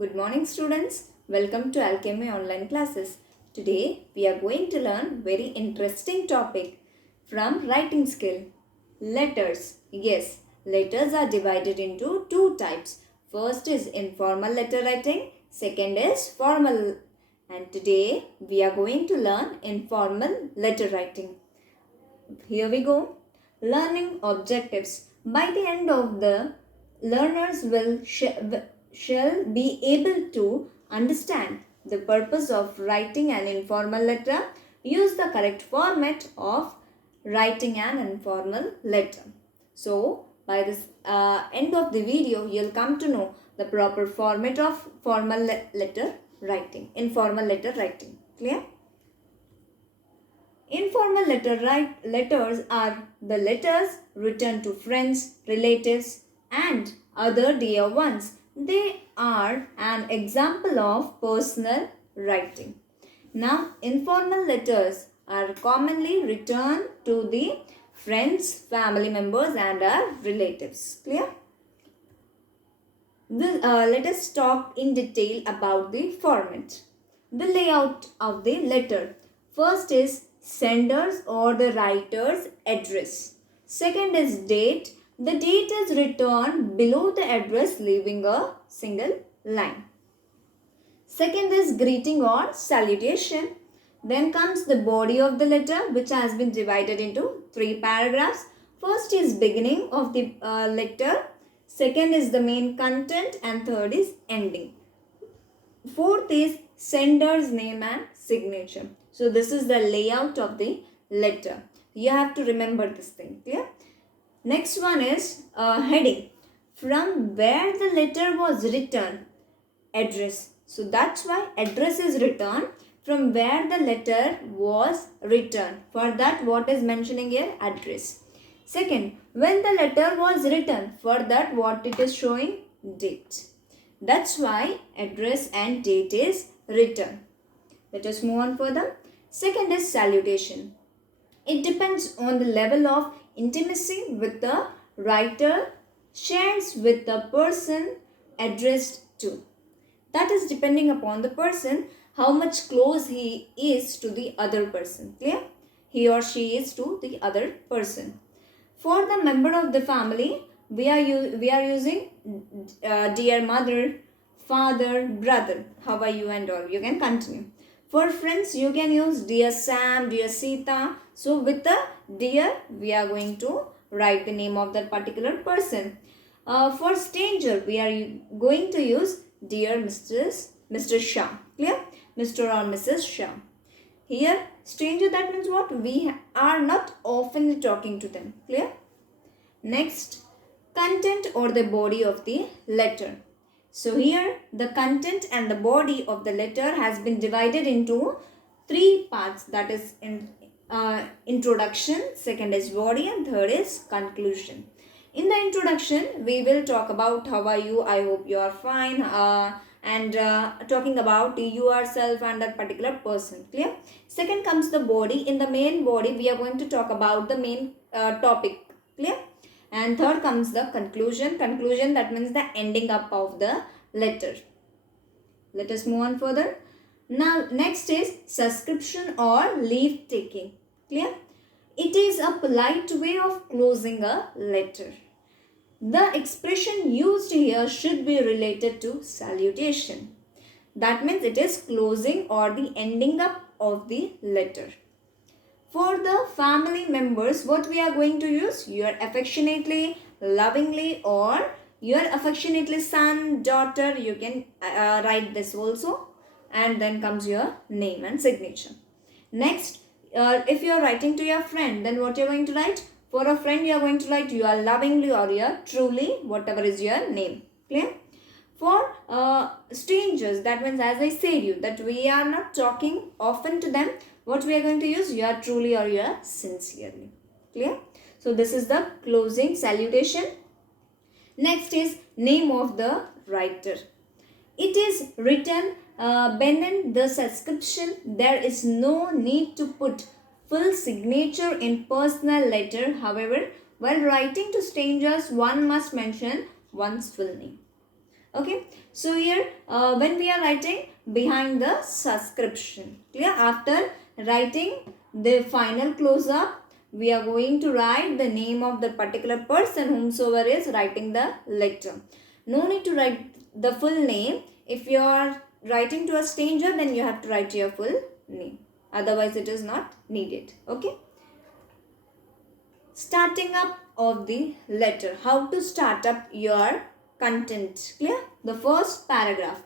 Good morning students. Welcome to Alchemy online classes. Today we are going to learn very interesting topic from writing skill. Letters. Yes, letters are divided into two types. First is informal letter writing, second is formal. And today we are going to learn informal letter writing. Here we go. Learning objectives. By the end of the learners shall be able to understand the purpose of writing an informal letter, use the correct format of writing an informal letter. So, by this end of the video, you'll come to know the proper format of formal letter writing, informal letter writing. Clear? Informal letters are the letters written to friends, relatives, and other dear ones. They are an example of personal writing. Now, informal letters are commonly written to the friends, family members, and our relatives. Clear? Let us talk in detail about the format. The layout of the letter. First is sender's or the writer's address. Second is date. The date is written below the address, leaving a single line. Second is greeting or salutation. Then comes the body of the letter, which has been divided into three paragraphs. First is beginning of the letter. Second is the main content, and third is ending. Fourth is sender's name and signature. So this is the layout of the letter. You have to remember this thing. Clear? Next one is heading. From where the letter was written, address. So that's why address is written from where the letter was written. For that, what is mentioning here? Address. Second, when the letter was written. For that, what it is showing? Date. That's why address and date is written. Let us move on further. Second is salutation. It depends on the level of intimacy with the writer shares with the person addressed to. That is depending upon the person, how much close he is to the other person. Clear? He or she is to the other person. For the member of the family, we are using dear mother, father, brother. How are you and all? You can continue. For friends, you can use dear Sam, dear Sita. So with the dear, we are going to write the name of that particular person. For stranger, we are going to use dear Mr. Shah. Clear? Mr. or Mrs. Shah. Here, stranger, that means what? We are not often talking to them. Clear? Next, content or the body of the letter. So here, the content and the body of the letter has been divided into three parts. That is introduction, second is body, and third is conclusion. In the introduction, we will talk about how are you, I hope you are fine, and talking about yourself and that particular person. Clear? Second comes the body. In the main body, we are going to talk about the main topic. Clear? And third comes the conclusion. Conclusion, that means the ending up of the letter. Let us move on further. Now, next is subscription or leave taking. Clear? It is a polite way of closing a letter. The expression used here should be related to salutation. That means it is closing or the ending up of the letter. For the family members, what we are going to use? Your affectionately, lovingly, or your affectionately son, daughter. You can write this also. And then comes your name and signature. Next, if you are writing to your friend, then what you are going to write? For a friend, you are going to write your lovingly or your truly, whatever is your name. Clear? For strangers, that means as I said you, that we are not talking often to them. What we are going to use? You are truly or you are sincerely. Clear? So this is the closing salutation. Next is name of the writer. It is written beneath the subscription. There is no need to put full signature in personal letter. However, while writing to strangers, one must mention one's full name. Okay, so here when we are writing behind the subscription, clear? After writing the final close up, we are going to write the name of the particular person whomsoever is writing the letter. No need to write the full name. If you are writing to a stranger, then you have to write your full name. Otherwise, it is not needed. Okay. Starting up of the letter. How to start up your content. Clear? The first paragraph.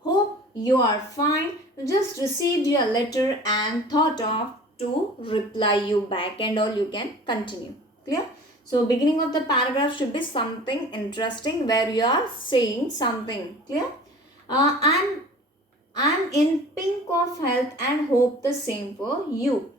Hope you are fine. Just received your letter and thought of to reply you back, and all you can continue. Clear? So beginning of the paragraph should be something interesting where you are saying something. Clear? I'm in pink of health and hope the same for you.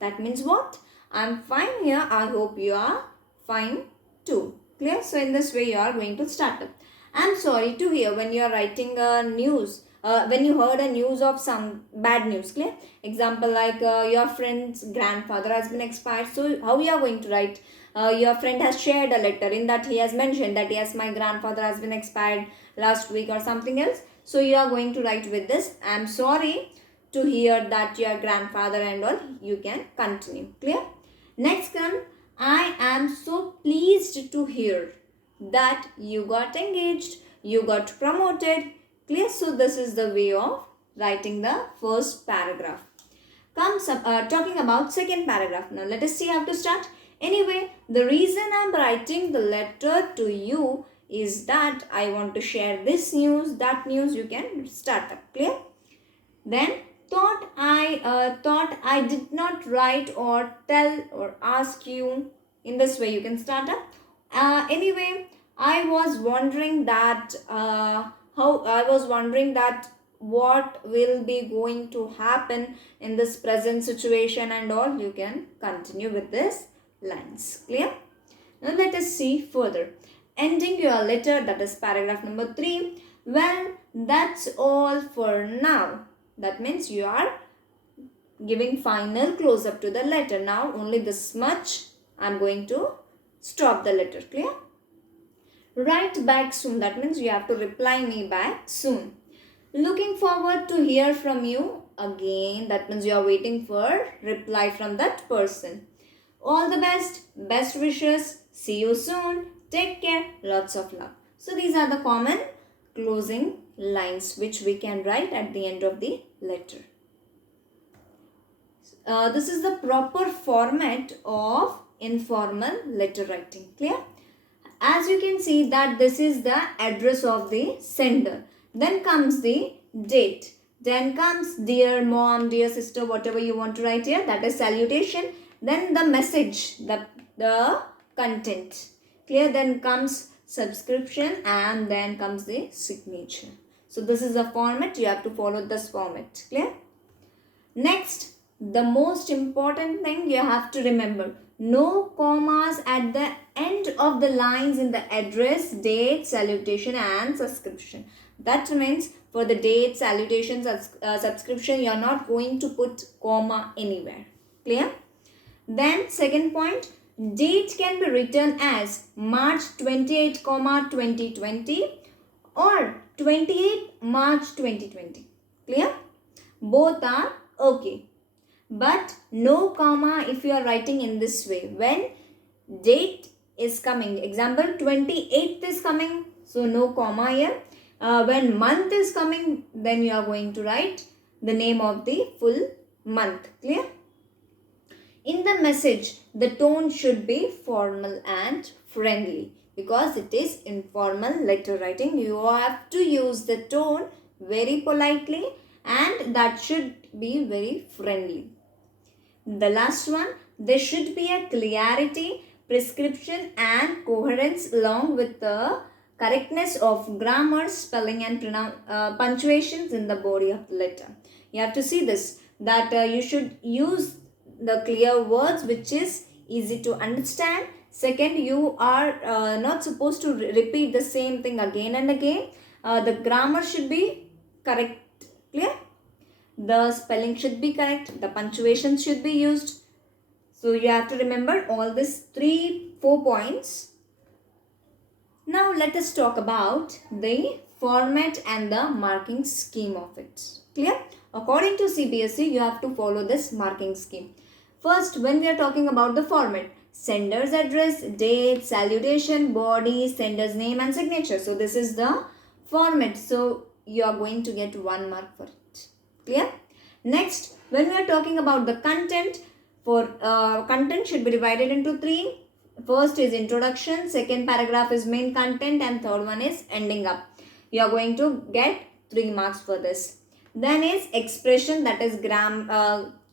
That means what? I'm fine here. I hope you are fine too. Clear? So in this way you are going to start up. I'm sorry to hear when you are writing a news. When you heard a news of some bad news. Clear? Example like your friend's grandfather has been expired. So how you are going to write? Your friend has shared a letter. In that he has mentioned that yes, my grandfather has been expired last week or something else. So you are going to write with this. I'm sorry to hear that your grandfather and all. You can continue. Clear? Next come, I am so pleased to hear that you got engaged, you got promoted. Clear? So this is the way of writing the first paragraph. Comes talking about second paragraph. Now let us see how to start. Anyway, the reason I'm writing the letter to you is that I want to share this news, that news. You can start up. Clear? Then thought I did not write or tell or ask you. In this way you can start up. Anyway, I was wondering that what will be going to happen in this present situation and all. You can continue with this lines. Clear? Now let us see further. Ending your letter, that is paragraph number 3. Well, that's all for now. That means you are giving final close up to the letter. Now only this much I am going to stop the letter. Clear? Write back soon. That means you have to reply me back soon. Looking forward to hear from you again. That means you are waiting for reply from that person. All the best. Best wishes. See you soon. Take care. Lots of love. So these are the common closing lines which we can write at the end of the letter. This is the proper format of informal letter writing. Clear? As you can see that this is the address of the sender. Then comes the date. Then comes dear mom, dear sister, whatever you want to write here. That is salutation. Then the message, the content. Clear? Then comes subscription and then comes the signature. So this is the format. You have to follow this format. Clear? Next, the most important thing you have to remember. No commas at the end of the lines in the address, date, salutation and subscription. That means for the date, salutation, subscription, you are not going to put comma anywhere. Clear? Then second point, date can be written as March 28, 2020 or 28 March 2020. Clear? Both are okay. But no comma if you are writing in this way. When date is coming, example 28th is coming, so no comma here. When month is coming, then you are going to write the name of the full month. Clear? In the message, the tone should be formal and friendly because it is informal letter writing. You have to use the tone very politely and that should be very friendly. The last one, there should be a clarity, prescription and coherence along with the correctness of grammar, spelling and punctuations in the body of the letter. You have to see this, that you should use the clear words which is easy to understand. Second, you are not supposed to repeat the same thing again and again. The grammar should be correct. Clear? The spelling should be correct. The punctuation should be used. So you have to remember all these 3-4 points. Now let us talk about the format and the marking scheme of it. Clear? According to CBSE, you have to follow this marking scheme. First, when we are talking about the format, sender's address, date, salutation, body, sender's name and signature. So this is the format. So you are going to get 1 mark for it. Clear? Next, when we are talking about the content, for content should be divided into 3. First is introduction, second paragraph is main content, and third one is ending up. You are going to get 3 marks for this. Then is expression, that is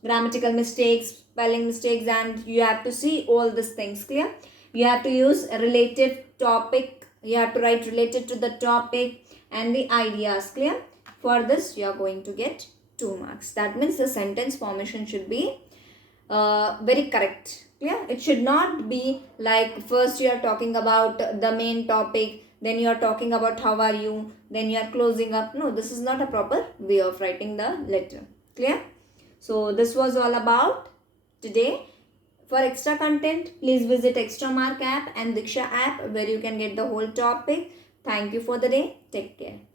grammatical mistakes, spelling mistakes, and you have to see all these things. Clear? You have to use a relative topic. You have to write related to the topic and the ideas. Clear? For this, you are going to get 2 marks. That means the sentence formation should be very correct. Clear? It should not be like first you are talking about the main topic, then you are talking about how are you, then you are closing up. No, this is not a proper way of writing the letter. Clear? So this was all about today. For extra content, please visit Extra Mark app and Diksha app where you can get the whole topic. Thank you for the day. Take care.